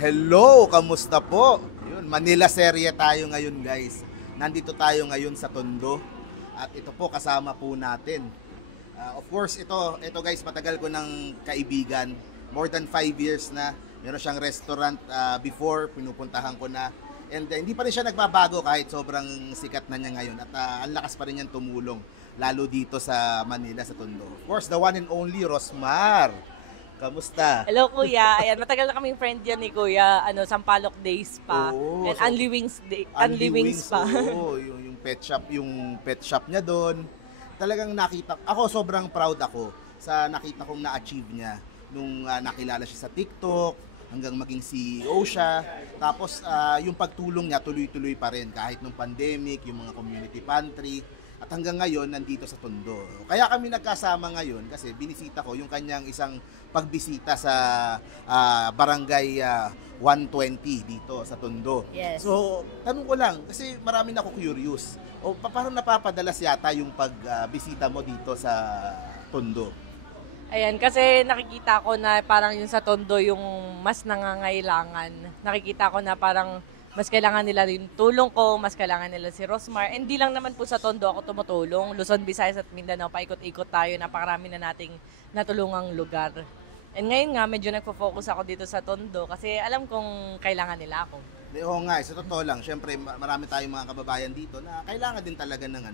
Hello, kamusta po? Yun, Manila serye tayo ngayon, guys. Nandito tayo ngayon sa Tondo. At ito po kasama po natin. Of course, ito guys, matagal ko ng kaibigan. More than 5 years na. Meron siyang restaurant before, pinupuntahan ko na. And hindi pa rin siya nagbabago kahit sobrang sikat na niya ngayon. At ang lakas pa rin niyang tumulong, lalo dito sa Manila, sa Tondo. Of course, the one and only Rosmar. Kamusta? Hello Kuya, ayan matagal na kaming friend yan ni Kuya, Sampalok days pa. Oo, And so, Unli Wings pa. Oo, yung pet shop niya doon. Talagang ako sobrang proud ako sa nakita kong na-achieve niya nung nakilala siya sa TikTok hanggang maging CEO siya. Tapos yung pagtulong niya tuloy-tuloy pa rin kahit nung pandemic, yung mga community pantry. At hanggang ngayon, nandito sa Tondo. Kaya kami nagkasama ngayon kasi binisita ko yung kanyang isang pagbisita sa Barangay 120 dito sa Tondo. Yes. So, tanong ko lang, kasi marami na ako curious. Parang napapadalas yata yung pagbisita mo dito sa Tondo? Ayan, kasi nakikita ko na parang yung sa Tondo yung mas nangangailangan. Nakikita ko na parang mas kailangan nila yung tulong ko, mas kailangan nila si Rosmar. Hindi lang naman po sa Tondo ako tumutulong. Luzon, Visayas at Mindanao, paikot-ikot tayo. Napakarami na nating natulungang lugar. And ngayon nga, medyo nagpo-focus ako dito sa Tondo kasi alam kong kailangan nila ako. Oo nga, sa totoo lang, syempre marami tayong mga kababayan dito na kailangan din talaga ng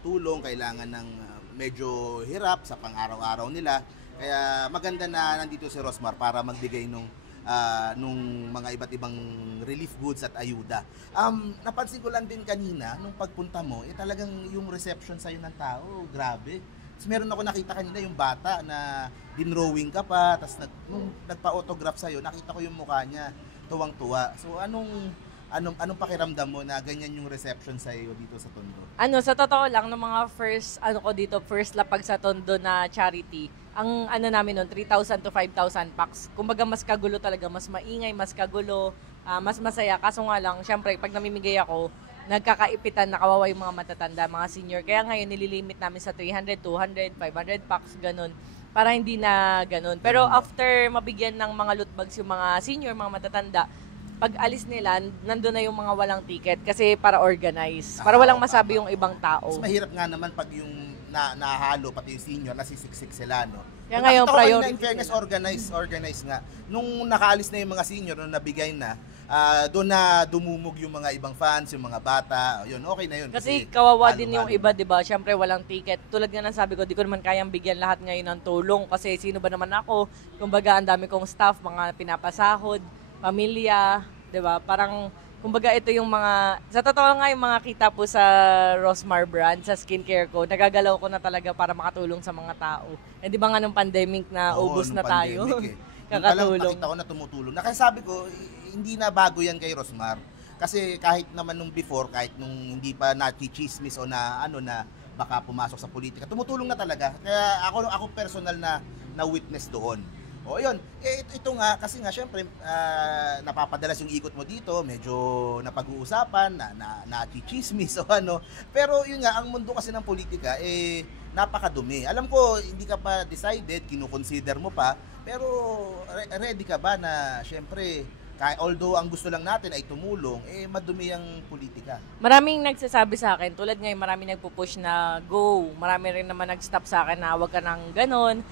tulong, kailangan ng medyo hirap sa pang-araw-araw nila. Kaya maganda na nandito si Rosmar para magbigay nung mga iba't ibang relief goods at ayuda. Napansin ko lang din kanina, nung pagpunta mo, talagang yung reception sa'yo ng tao, grabe. Tapos meron ako nakita kanina yung bata na dinrowing ka pa, tapos nung nagpa-autograph sa'yo, nakita ko yung mukha niya, tuwang-tuwa. So anong pakiramdam mo na ganyan yung reception sa'yo dito sa Tondo? Sa totoo lang, ng mga first lapag sa Tondo na charity, ang namin noon, 3,000 to 5,000 packs. Kumbaga mas kagulo talaga, mas maingay, mas kagulo, mas masaya. Kaso nga lang, syempre, pag namimigay ako, nagkakaipitan na kawawa yung mga matatanda, mga senior. Kaya ngayon, nililimit namin sa 300, 200, 500 packs, ganun. Para hindi na ganun. Pero after mabigyan ng mga loot bags yung mga senior, mga matatanda, pag alis nila, nandun na yung mga walang ticket kasi para organize. Para walang masabi yung ibang tao. Mas mahirap nga naman pag yung nahalo, pati yung senior, nasisiksik sila, no? Kaya ngayon, priority. In fairness, organize nga. Nung nakaalis na yung mga senior, nung nabigay na, doon na dumumog yung mga ibang fans, yung mga bata, yun, okay na yun. Kasi kawawa din yung iba, di ba? Siyempre, walang ticket. Tulad nga ng sabi ko, di ko naman kayang bigyan lahat ngayon ng tulong kasi sino ba naman ako? Kumbaga, ang dami kong staff, mga pinapasahod, pamilya, di ba? Parang, kumbaga ito yung mga, sa totoo nga yung mga kita po sa Rosmar brand, sa skincare ko, nagagalaw ko na talaga para makatulong sa mga tao. Eh di ba nga nung pandemic na ubos na tayo? Kakatulong. Nakita ko na tumutulong. Nakasabi ko, hindi na bago yan kay Rosmar. Kasi kahit naman nung before, kahit nung hindi pa nachichismis o na baka pumasok sa politika, tumutulong na talaga. Kaya ako personal na witness doon. O yun, ito nga, kasi nga syempre, napapadala yung ikot mo dito, medyo napag-uusapan, na-chichismis o ano. Pero yun nga, ang mundo kasi ng politika, napakadumi. Alam ko, hindi ka pa decided, kinukonsider mo pa, pero ready ka ba na syempre, although ang gusto lang natin ay tumulong, madumi ang politika. Maraming nagsasabi sa akin, tulad ngayon, maraming nagpo-push na go. Marami rin naman nag-stop sa akin na wag ka nang ganon.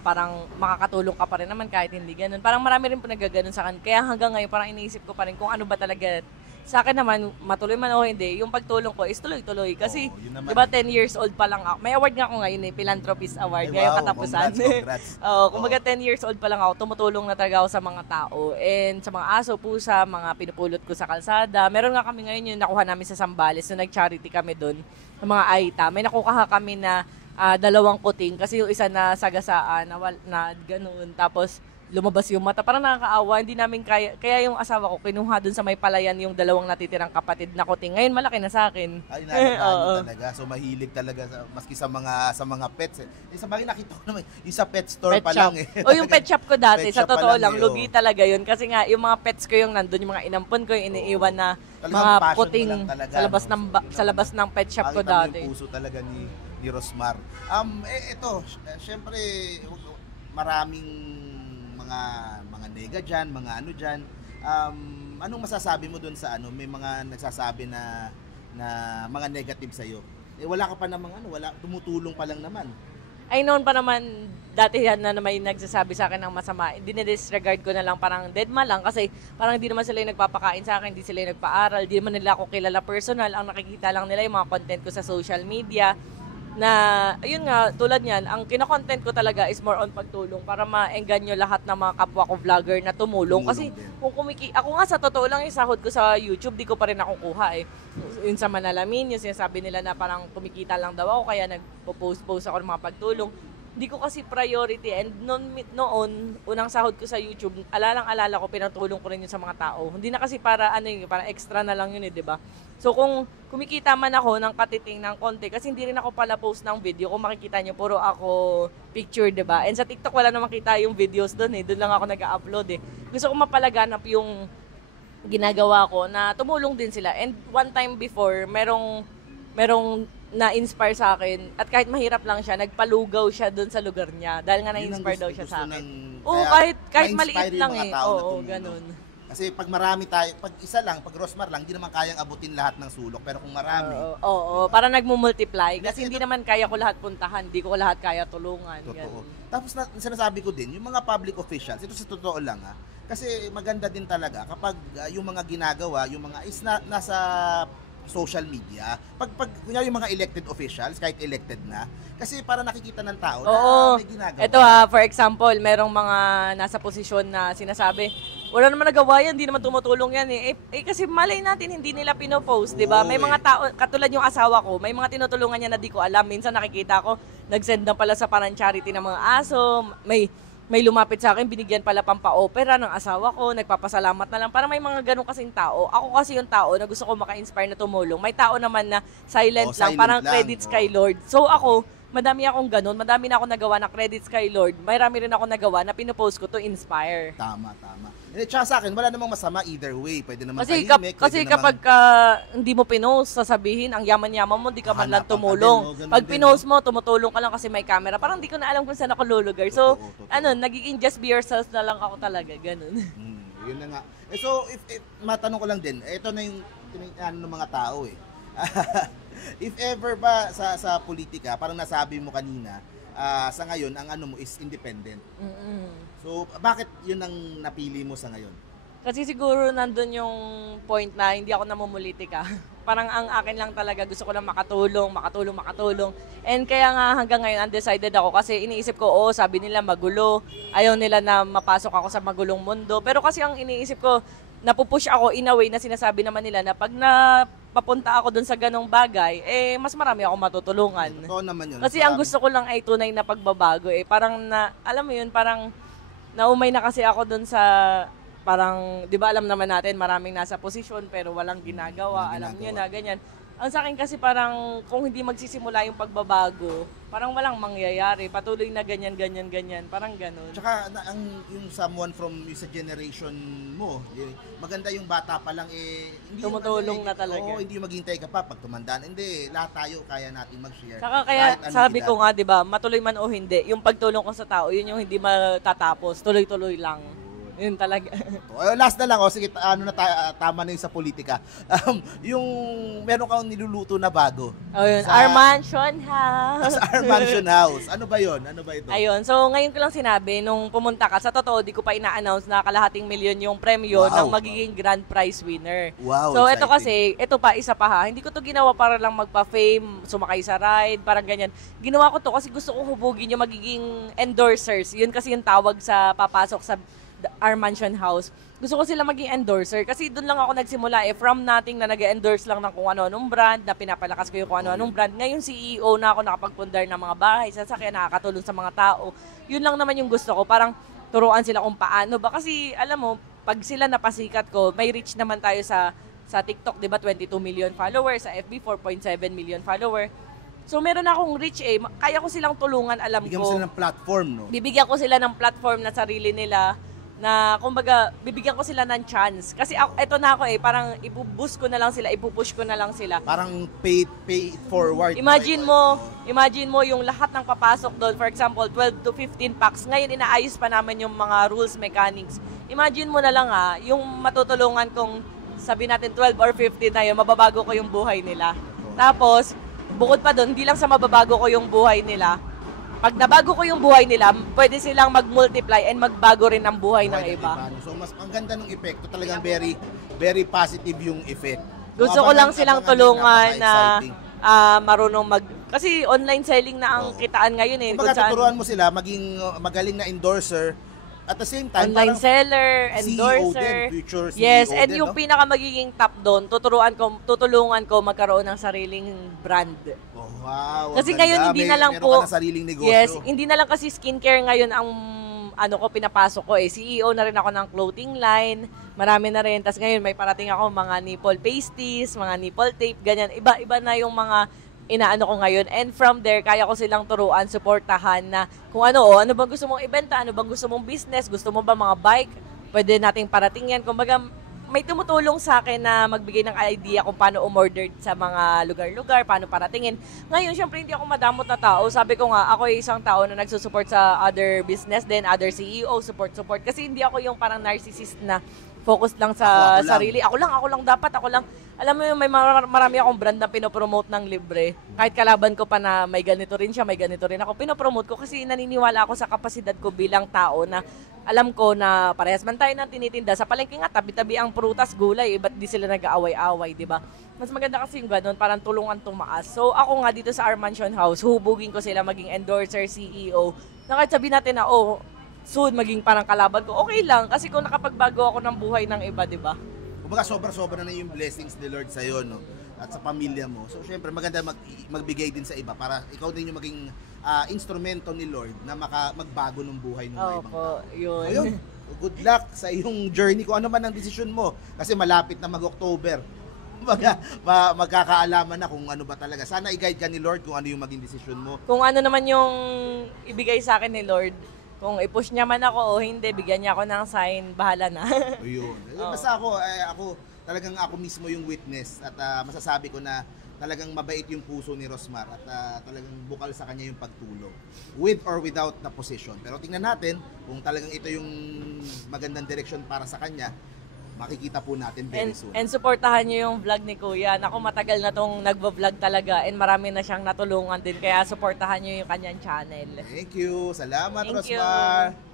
Parang makakatulong ka pa rin naman kahit hindi ganun. Parang marami rin po nagaganon sa akin. Kaya hanggang ngayon parang iniisip ko pa rin kung ano ba talaga. Sa akin naman, matuloy man o hindi, yung pagtulong ko is tuloy-tuloy. Kasi, di ba 10 years old pa lang ako. May award nga ako ngayon Philanthropist Award, ngayong katapusan. Congrats. Kumbaga 10 years old pa lang ako, tumutulong na talaga ako sa mga tao. And sa mga aso, pusa, mga pinupulot ko sa kalsada. Meron nga kami ngayon yung nakuha namin sa Zambales, so nag-charity kami doon, sa mga AITA. May nakuha kami na 2 kuting kasi yung isa na sagasaan na ganoon, tapos lumabas yung mata, parang nakakaawa, hindi namin kaya yung asawa ko kinuha dun sa may palayan yung 2 natitirang kapatid na kuting. Ngayon malaki na sa akin. Ay, nakakaano talaga. So mahilig talaga maski sa mga pets. Sa bagay nakita ko naman yung sa pet store Pet pa shop. lang O yung pet shop ko dati, Pet sa shop pa totoo lang lang, lugi talaga yun. Kasi nga, yung mga pets ko yung nandun, yung mga inampon ko, yung iniiwan na Talagang mga passion mo puting lang talaga, sa labas ng pet shop ko Nakita mo dati. yung puso talaga ni Rosmar. Ito, syempre maraming mga nega dyan, mga ano dyan. Anong masasabi mo dun sa ano, may mga nagsasabi na mga negative sa'yo? Eh wala ka pa namang ano, wala, tumutulong pa lang naman. Ay noon pa naman, dati yan na may nagsasabi sa akin ng masama, dinidisregard ko na lang, parang deadma lang kasi parang di naman sila yung nagpapakain sa akin, di sila yung nagpa-aral, di naman nila ako kilala personal, ang nakikita lang nila yung mga content ko sa social media na, ayun nga, tulad niyan, ang kina-content ko talaga is more on pagtulong para ma-engganyo lahat ng mga kapwa ko vlogger na tumulong. Kasi kung ako nga sa totoo lang yung sahod ko sa YouTube, di ko pa rin nakukuha eh. Yun sa Manalamin, yung sinasabi nila na parang kumikita lang daw ako, kaya nagpo-post ako ng mga pagtulong. Hindi ko kasi priority, and noon, unang sahod ko sa YouTube, alalang-alala ko, pinatulong ko rin yun sa mga tao. Hindi na kasi para para extra na lang yun eh, di ba? So kung kumikita man ako ng katiting ng konti, kasi hindi rin ako pala post ng video, kung makikita nyo, puro ako picture, di ba? And sa TikTok wala naman kita yung videos doon eh, doon lang ako nag-upload eh. Gusto ko mapalaganap yung ginagawa ko na tumulong din sila. And one time before, merong na-inspire sa akin, at kahit mahirap lang siya, nagpalugaw siya doon sa lugar niya dahil nga na-inspire daw siya sa akin. Oo, kahit maliit lang eh. Oo, ganun. Kasi pag marami tayo, pag isa lang, pag Rosmar lang, hindi naman kayang abutin lahat ng sulok. Pero kung marami. Oo, para nagmumultiply. Kasi hindi naman kaya ko lahat puntahan, hindi ko lahat kaya tulungan. Totoo. Tapos sinasabi ko din, yung mga public officials, ito sa totoo lang kasi maganda din talaga kapag yung mga ginagawa, yung mga nasa social media. Pag kunyari yung mga elected officials, kahit elected na, kasi para nakikita ng tao na may ginagawa. Ito for example, merong mga nasa posisyon na sinasabi, wala naman nagawa yan, hindi naman tumutulong yan eh. Kasi malay natin, hindi nila pinopost, di ba? May mga tao, katulad yung asawa ko, may mga tinutulungan niya na di ko alam. Minsan nakikita ko, nag-send na pala sa parang charity ng mga aso, may lumapit sa akin, binigyan pala pampa-opera ng asawa ko, nagpapasalamat na lang. Parang may mga ganun kasing tao. Ako kasi yung tao na gusto ko maka-inspire na tumulong. May tao naman na silent lang, parang credits kay Lord. So ako, madami akong ganun, madami na ako nagawa na credits kay Lord. Marami rin ako nagawa na pinopost ko to inspire. Tama. Tsaka sa akin, wala namang masama either way. Pwede naman tahimik. Kasi kapag hindi mo pinost, sasabihin, ang yaman-yaman mo, di ka man lang tumulong. Pag pinost mo, tumutulong ka lang kasi may camera. Parang di ko na alam kung saan ako lulugar. So, nagiging just be yourself na lang ako talaga. Ganun. Yun na nga. So, if matanong ko lang din, ito na yung ng mga tao eh. If ever ba sa politika, parang nasabi mo kanina, sa ngayon, ang ano mo is independent. So, bakit yun ang napili mo sa ngayon? Kasi siguro nandun yung point na hindi ako namumulitika. Parang ang akin lang talaga, gusto ko lang makatulong. And kaya nga hanggang ngayon, undecided ako kasi iniisip ko, sabi nila magulo. Ayaw nila na mapasok ako sa magulong mundo. Pero kasi ang iniisip ko, napupush ako in a way na sinasabi naman nila na pag papunta ako dun sa ganong bagay, mas marami ako matutulungan. Totoo naman yun. Kasi ang gusto ko lang ay tunay na pagbabago Parang alam mo yun, parang naumay na kasi ako dun sa, parang, di ba alam naman natin, maraming nasa posisyon pero walang ginagawa. Alam niyo na, ganyan. Ang sa akin kasi parang, kung hindi magsisimula yung pagbabago, parang walang mangyayari. Patuloy na ganyan, parang ganun. Tsaka, yung someone from sa generation mo, maganda yung bata pa lang hindi tumutulong na talaga. Hindi yung maghintay ka pa pag tumandaan. Hindi, lahat tayo kaya natin mag-share. Saka kaya sabi ko nga, di ba, matuloy man o hindi, yung pagtulong ko sa tao, yun yung hindi matatapos, tuloy-tuloy lang. Yun talaga. Last na lang, sige, tama na yung sa politika. Yung meron kang niluluto na bago. Yun, Our Mansion House. Sa Our Mansion House. Ano ba yun? Ano ba ito? Ayun, so ngayon ko lang sinabi, nung pumunta ka, sa totoo, di ko pa ina-announce na kalahating milyon yung premyo ng magiging grand prize winner. Wow, so exciting. ito pa, isa pa hindi ko to ginawa para lang magpa-fame, sumakay sa ride, parang ganyan. Ginawa ko to kasi gusto ko hubugin yung magiging endorsers. Yun kasi yung tawag sa papasok sa Our Mansion House. Gusto ko sila maging endorser kasi doon lang ako nagsimula from nothing na nag-endorse lang ng kung ano-anong brand, na pinapalakas ko yung kung ano-anong brand. Ngayon CEO na ako, nakapagpundar ng mga bahay, sasakyan, nakakatulong sa mga tao. Yun lang naman yung gusto ko, parang turuan sila kung paano ba. Kasi alam mo, pag sila napasikat ko, may reach naman tayo sa TikTok, di ba, 22 million followers, sa FB 4.7 million follower. So meron akong reach kaya ko silang tulungan, alam ko. Bigyan mo sila ng platform, no? Bibigyan ko sila ng platform na sarili nila, na kumbaga bibigyan ko sila ng chance. Kasi eto na ako parang ibu-boost ko na lang sila, ipupush ko na lang sila. Parang pay it forward. Imagine mo yung lahat ng papasok doon, for example, 12 to 15 packs. Ngayon inaayos pa namin yung mga rules, mechanics. Imagine mo na lang yung matutulungan kong sabi natin 12 or 15 na yun, mababago ko yung buhay nila. Tapos, bukod pa doon, hindi lang sa mababago ko yung buhay nila, pag nabago ko yung buhay nila, pwede silang mag-multiply and magbago rin ang buhay ng iba. So, mas ang ganda ng epekto, talagang very, very positive yung effect. Gusto ko lang silang tulungan na marunong kasi online selling na ang kitaan ngayon Kung tuturuan mo sila maging magaling na endorser, at the same time, online seller, endorser. CEO din, future CEO yes, and din, yung pinaka magiging top doon, tutulungan ko magkaroon ng sariling brand. Oh, wow. Kasi ngayon hindi na lang po meron ka na sariling negosyo. Yes, hindi na lang kasi skincare ngayon ang pinapasok ko CEO na rin ako ng clothing line. Marami na rin. Tapos ngayon may parating ako mga nipple pasties, mga nipple tape, ganyan. Iba-iba na yung mga inaano ko ngayon. And from there, kaya ko silang turuan, suportahan na kung ano bang gusto mong ibenta, ano bang gusto mong business, gusto mo ba mga bike, pwede nating parating yan. Kumbaga, may tumutulong sa akin na magbigay ng idea kung paano umorder sa mga lugar-lugar, paano paratingin. Ngayon, syempre hindi ako madamot na tao. Sabi ko nga, ako ay isang tao na nagsusupport sa other business din, other CEO, support. Kasi hindi ako yung parang narcissist na focus lang sa sarili. Ako lang dapat. Alam mo yung may marami akong brand na pinopromote ng libre. Kahit kalaban ko pa na may ganito rin siya, may ganito rin ako. Pinopromote ko kasi naniniwala ako sa kapasidad ko bilang tao na alam ko na parehas man tayo na tinitinda. Sa palengke nga, tabi-tabi ang prutas, gulay. Ba't di sila nag-aaway-aaway, di ba? Mas maganda kasi yung gano'n, parang tulungan tumaas. So ako nga dito sa Our Mansion House, hubugin ko sila maging endorser, CEO. Na kahit sabihin natin na, soon maging parang kalaban ko, okay lang. Kasi kung nakapagbago ako ng buhay ng iba, di ba? Kumbaga sobra-sobra na yung blessings ni Lord sa'yo, no? At sa pamilya mo. So syempre maganda magbigay din sa iba para ikaw din yung maging instrumento ni Lord na magbago ng buhay ng mga ibang tao. Yun. So yun, good luck sa iyong journey kung ano man ang desisyon mo. Kasi malapit na mag-October. Magkakaalaman na kung ano ba talaga. Sana i-guide ka ni Lord kung ano yung maging desisyon mo. Kung ano naman yung ibigay sa akin ni Lord, kung i-push niya man ako o hindi, bigyan niya ako ng sign, bahala na. Ayun. Basta ako talagang ako mismo yung witness at masasabi ko na talagang mabait yung puso ni Rosmar at talagang bukal sa kanya yung pagtulong with or without the position. Pero tingnan natin kung talagang ito yung magandang direction para sa kanya. Makikita po natin very soon. And supportahan niyo yung vlog ni Kuya. Naku, matagal na tong nagvo-vlog talaga and marami na siyang natulungan din. Kaya supportahan niyo yung kanyang channel. Thank you. Salamat, Thank Rosmar. you.